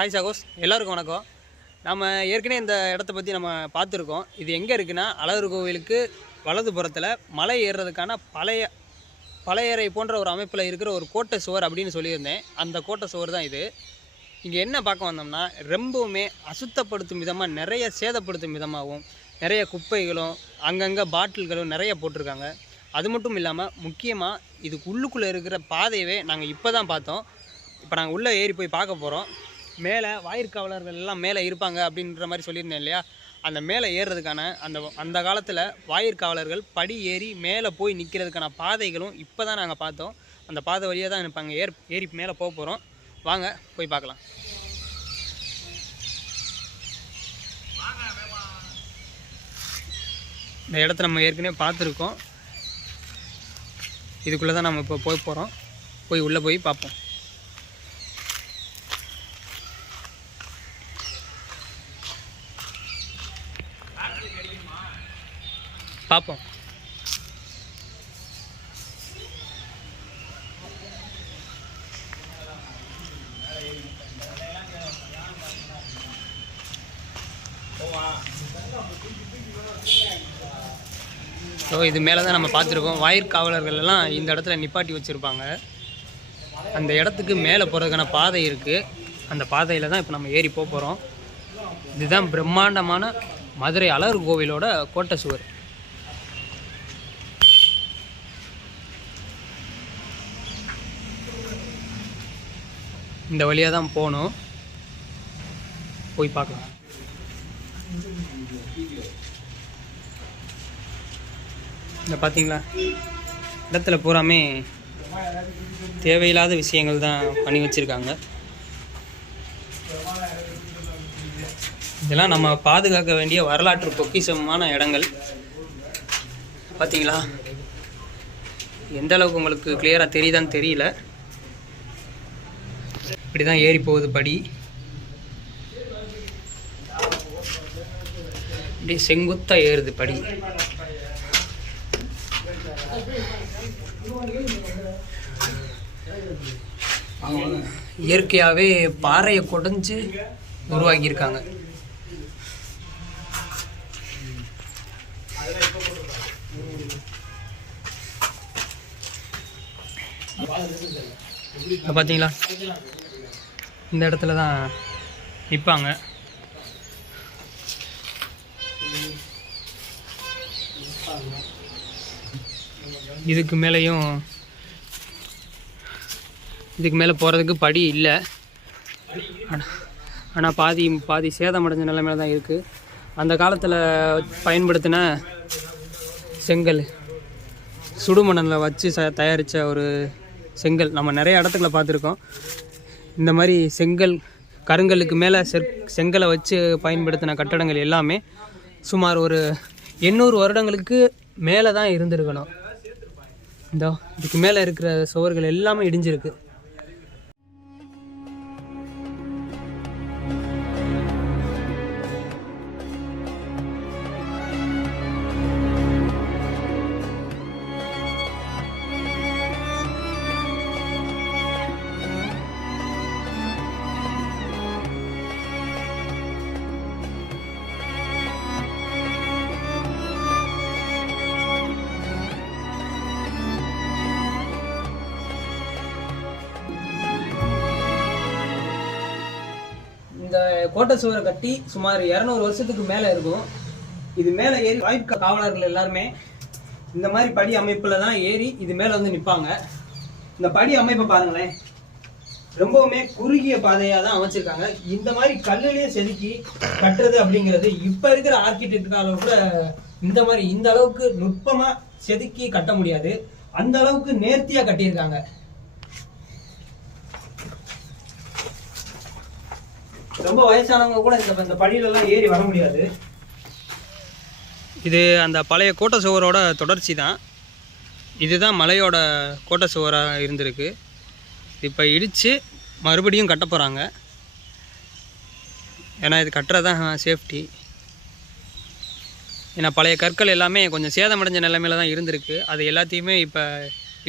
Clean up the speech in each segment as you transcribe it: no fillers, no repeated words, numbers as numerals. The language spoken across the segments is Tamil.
ஹாய் சகோஸ், எல்லாருக்கும் வணக்கம். நம்ம ஏற்கனவே இந்த இடத்த பற்றி நம்ம பார்த்துருக்கோம். இது எங்கே இருக்குன்னா, அழகர் கோவிலுக்கு வலதுபுறத்தில் மலை ஏறுறதுக்கான பழையறை போன்ற ஒரு அமைப்பில் இருக்கிற ஒரு கோட்டை சுவர் அப்படின்னு சொல்லியிருந்தேன். அந்த கோட்டை சுவர் தான் இது. இங்கே என்ன பார்க்க வந்தோம்னா, ரொம்பவுமே அசுத்தப்படுத்தும் விதமாக, நிறைய சேதப்படுத்தும் விதமாகவும், நிறைய குப்பைகளும் அங்கங்கே பாட்டில்களும் நிறைய போட்டிருக்காங்க. அது மட்டும் இல்லாமல் முக்கியமாக இதுக்கு உள்ளுக்குள்ளே இருக்கிற பாதையவே நாங்கள் இப்போ தான் பார்த்தோம். இப்போ நாங்கள் உள்ளே ஏறி போய் பார்க்க போகிறோம். மேலே வாயிற்காவலர்கள் எல்லாம் மேலே இருப்பாங்க அப்படின்ற மாதிரி சொல்லியிருந்தேன் இல்லையா? அந்த மேலே ஏறுறதுக்கான அந்த காலத்தில் வாயிற்காவலர்கள் படி ஏறி மேலே போய் நிற்கிறதுக்கான பாதைகளும் இப்போ தான் நாங்கள் பார்த்தோம். அந்த பாதை வழியாக தான் இப்போ அங்கே ஏறி மேலே போக போகிறோம். வாங்க போய் பார்க்கலாம். இந்த இடத்த நம்ம ஏற்கனவே பார்த்துருக்கோம். இதுக்குள்ளே தான் நம்ம இப்போ போய் போகிறோம். போய் உள்ளே போய் பார்ப்போம். பார்ப்போம். ஸோ இது மேலே தான் நம்ம பார்த்துருக்கோம். வாயிற்காவலர்கள் எல்லாம் இந்த இடத்துல நிப்பாட்டி வச்சுருப்பாங்க. அந்த இடத்துக்கு மேலே போகிறதுக்கான பாதை இருக்குது. அந்த பாதையில் தான் இப்போ நம்ம ஏறி போகிறோம். இதுதான் பிரம்மாண்டமான மதுரை அழகர் கோவிலோட கோட்டை சுவர். இந்த வழியாக தான் போகணும். போய் பார்க்கலாம். இந்த பார்த்தீங்களா, இடத்துல பூராமே தேவையில்லாத விஷயங்கள் தான் பண்ணி வச்சுருக்காங்க. இதெல்லாம் நம்ம பாதுகாக்க வேண்டிய வரலாற்று பொக்கிஷமான இடங்கள். பார்த்தீங்களா, எந்த அளவுக்கு உங்களுக்கு கிளியராக தெரியுதான்னு தெரியல. இப்படி தான் ஏறி போகுது படி. இப்படி செங்குத்தாக ஏறுது படி. இயற்கையாகவே பாறையை குடைஞ்சு உருவாக்கியிருக்காங்க. பார்த்தீங்களா, இந்த இடத்துல தான் நிற்பாங்க. இதுக்கு மேலே போகிறதுக்கு படி இல்லை. ஆனால் பாதி சேதமடைஞ்ச நிலைமையில தான் இருக்குது. அந்த காலத்தில் பயன்படுத்தின செங்கல், சுடுமணலில் வச்சு தயாரித்த ஒரு செங்கல் நம்ம நிறைய இடத்துல பார்த்துருக்கோம். இந்த மாதிரி கருங்கல்லுக்கு மேலே செங்கலை வச்சு பயன்படுத்தின கட்டடங்கள் எல்லாமே சுமார் ஒரு 800 வருடங்களுக்கு மேலே தான் இருந்திருக்கணும். இதுக்கு மேலே இருக்கிற சுவர்கள் எல்லாமே இடிஞ்சிருக்கு. இந்த கோட்டை சுவரை கட்டி சுமார் 200 வருஷத்துக்கு மேலே இருக்கும். இது மேலே ஏறி காவலர்கள் எல்லாருமே இந்த மாதிரி படி அமைப்பில் தான் ஏறி இது மேலே வந்து நிற்பாங்க. இந்த படி அமைப்பை பாருங்களேன், ரொம்பவுமே குறுகிய பாதையாக தான் அமைச்சிருக்காங்க. இந்த மாதிரி கல்லுலேயே செதுக்கி கட்டுறது அப்படிங்கிறது இப்போ இருக்கிற ஆர்கிடெக்டால கூட இந்த அளவுக்கு நுட்பமாக செதுக்கி கட்ட முடியாது. அந்த அளவுக்கு நேர்த்தியாக கட்டியிருக்காங்க. ரொம்ப வயசானவங்க கூட இந்த படியிலெல்லாம் ஏறி வர முடியாது. இது அந்த பழைய கோட்டை சுவரோட தொடர்ச்சி தான். இதுதான் மலையோட கோட்டை சுவராக இருந்திருக்கு. இப்போ இடித்து மறுபடியும் கட்ட போகிறாங்க. ஏன்னா இது கட்டுறது தான் சேஃப்டி. ஏன்னா பழைய கற்கள் எல்லாமே கொஞ்சம் சேதமடைஞ்ச நிலைமையில தான் இருந்திருக்கு. அது எல்லாத்தையுமே இப்போ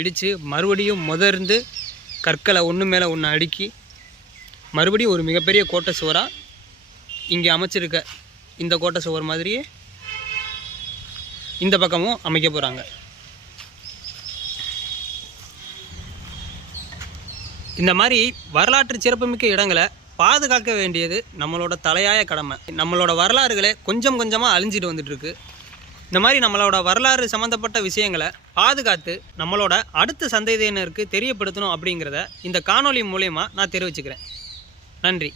இடித்து மறுபடியும் முதர்ந்து கற்களை ஒன்று மேலே ஒன்று அடுக்கி மறுபடியும் ஒரு மிகப்பெரிய கோட்டை சுவராக இங்கே அமைச்சிருக்க இந்த கோட்டை சுவர் மாதிரியே இந்த பக்கமும் அமைக்க போகிறாங்க. இந்த மாதிரி வரலாற்று சிறப்புமிக்க இடங்களை பாதுகாக்க வேண்டியது நம்மளோட தலையாய கடமை. நம்மளோட வரலாறுகளை கொஞ்சம் கொஞ்சமாக அழிஞ்சிட்டு வந்துட்டுருக்கு. இந்த மாதிரி நம்மளோட வரலாறு சம்மந்தப்பட்ட விஷயங்களை பாதுகாத்து நம்மளோட அடுத்த சந்ததியினருக்கு தெரியப்படுத்தணும் அப்படிங்கிறத இந்த காணொளி மூலயமா நான் தெரிவிச்சுக்கிறேன். நன்றி.